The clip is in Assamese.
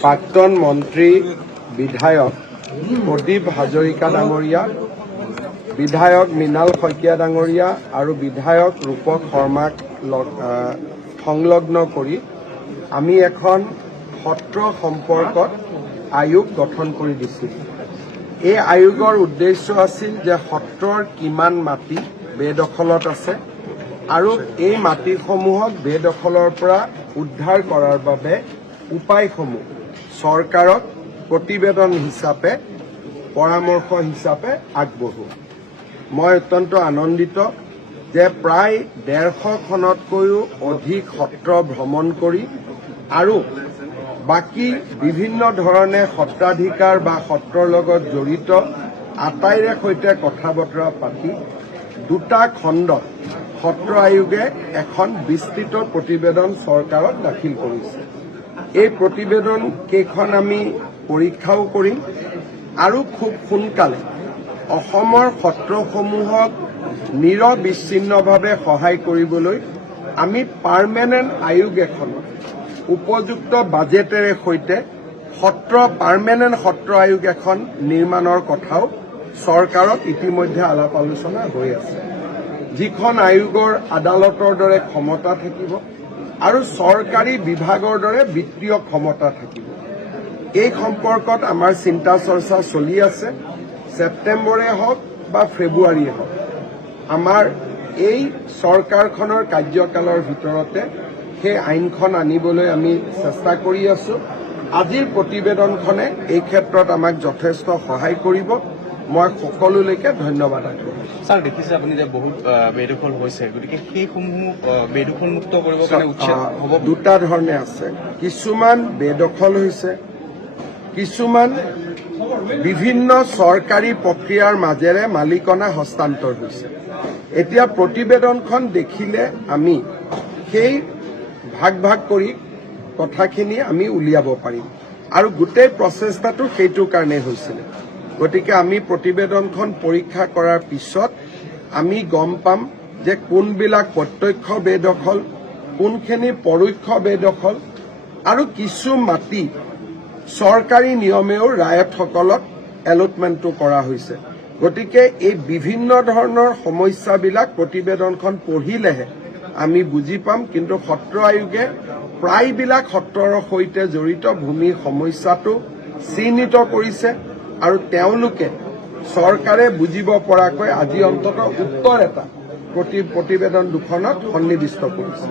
প্ৰাক্তন মন্ত্ৰী বিধায়ক প্ৰদীপ হাজৰিকা ডাঙৰীয়া বিধায়ক মৃণাল শইকীয়া ডাঙৰীয়া আৰু বিধায়ক ৰূপক শৰ্মাক সংলগ্ন কৰি আমি এখন সত্ৰ সম্পৰ্কত আয়োগ গঠন কৰি দিছিল। এই আয়োগৰ উদ্দেশ্য আছিল যে সত্ৰৰ কিমান মাটি বেদখলত আছে আৰু এই মাটিসমূহক বেদখলৰ পৰা উদ্ধাৰ কৰাৰ বাবে উপায়সমূহ। চৰকাৰক প্ৰতিবেদন হিচাপে পৰামৰ্শ হিচাপে আগবঢ়োৱা মই অত্যন্ত আনন্দিত যে প্ৰায় ডেৰশখনতকৈও অধিক সত্ৰ ভ্ৰমণ কৰি আৰু বাকী বিভিন্ন ধৰণে সত্ৰাধিকাৰ বা সত্ৰৰ লগত জড়িত আটাইৰে সৈতে কথা বতৰা পাতি দুটা খণ্ডত সত্ৰ আয়োগে এখন বিস্তৃত প্ৰতিবেদন চৰকাৰত দাখিল কৰিছে। এই প্ৰতিবেদন কেইখন আমি পৰীক্ষাও কৰিম আৰু খুব সোনকালে অসমৰ সত্ৰসমূহক নিৰবিচ্ছিন্নভাৱে সহায় কৰিবলৈ আমি পাৰ্মানেণ্ট আয়োগ এখনত উপযুক্ত বাজেটেৰে সৈতে সত্ৰ পাৰ্মানেণ্ট সত্ৰ আয়োগ এখন নিৰ্মাণৰ কথাও চৰকাৰত ইতিমধ্যে আলাপ আলোচনা হৈ আছে। যিখন আয়োগৰ আদালতৰ দৰে ক্ষমতা থাকিব। আৰু চৰকাৰী বিভাগৰ দৰে বিত্তীয় ক্ষমতা থাকিব। এই সম্পৰ্কত আমাৰ চিন্তা চৰ্চা চলি আছে। ছেপ্টেম্বৰে হওক বা ফেব্ৰুৱাৰীয়ে হওক। আমাৰ এই চৰকাৰখনৰ কাৰ্যকালৰ ভিতৰতে সেই আইনখন আনিবলৈ আমি চেষ্টা কৰি আছো। আজিৰ প্ৰতিবেদনখনে এই ক্ষেত্ৰত আমাক যথেষ্ট সহায় কৰিব। মই সকলোলৈকে ধন্যবাদ আগবঢ়াইছো ছাৰ দেখিছে আপুনি যে বহুত বেদখল হৈছে গতিকে সেইসমূহ আহ, বেদখল মুক্ত কৰিবৰ কাৰণে উচ্ছেদ হ'ব। দুটা ধৰণে আছে। কিছুমান বেদখল হৈছে কিছুমান বিভিন্ন চৰকাৰী প্ৰক্ৰিয়াৰ মাজেৰে মালিকনা হস্তান্তৰ হৈছে। এতিয়া প্ৰতিবেদনখন দেখিলে আমি সেই ভাগ ভাগ কৰি কথাখিনি আমি উলিয়াব পাৰিম। আৰু গোটেই প্ৰচেষ্টাটো সেইটো কাৰণে হৈছিলে। গতিকে আমি প্ৰতিবেদনখন পৰীক্ষা কৰাৰ পিছত আমি গম পাম যে কোনবিলাক প্ৰত্যক্ষ বেদখল কোনখিনি পৰোক্ষ বেদখল আৰু কিছু মাটি চৰকাৰী নিয়মেও ৰায়তসকলক এলটমেণ্টটো কৰা হৈছে। গতিকে এই বিভিন্ন ধৰণৰ সমস্যাবিলাক প্ৰতিবেদনখন পঢ়িলেহে আমি বুজি পাম কিন্তু সত্ৰ আয়োগে প্ৰায়বিলাক সত্ৰৰ সৈতে জড়িত ভূমিৰ সমস্যাটো চিহ্নিত কৰিছে। আৰু তেওঁলোকে চৰকাৰে বুজিব পৰাকৈ আজি অন্ততঃ উত্তৰ এটা প্ৰতি প্ৰতিবেদন দুখনত সন্নিৱিষ্ট কৰিছে।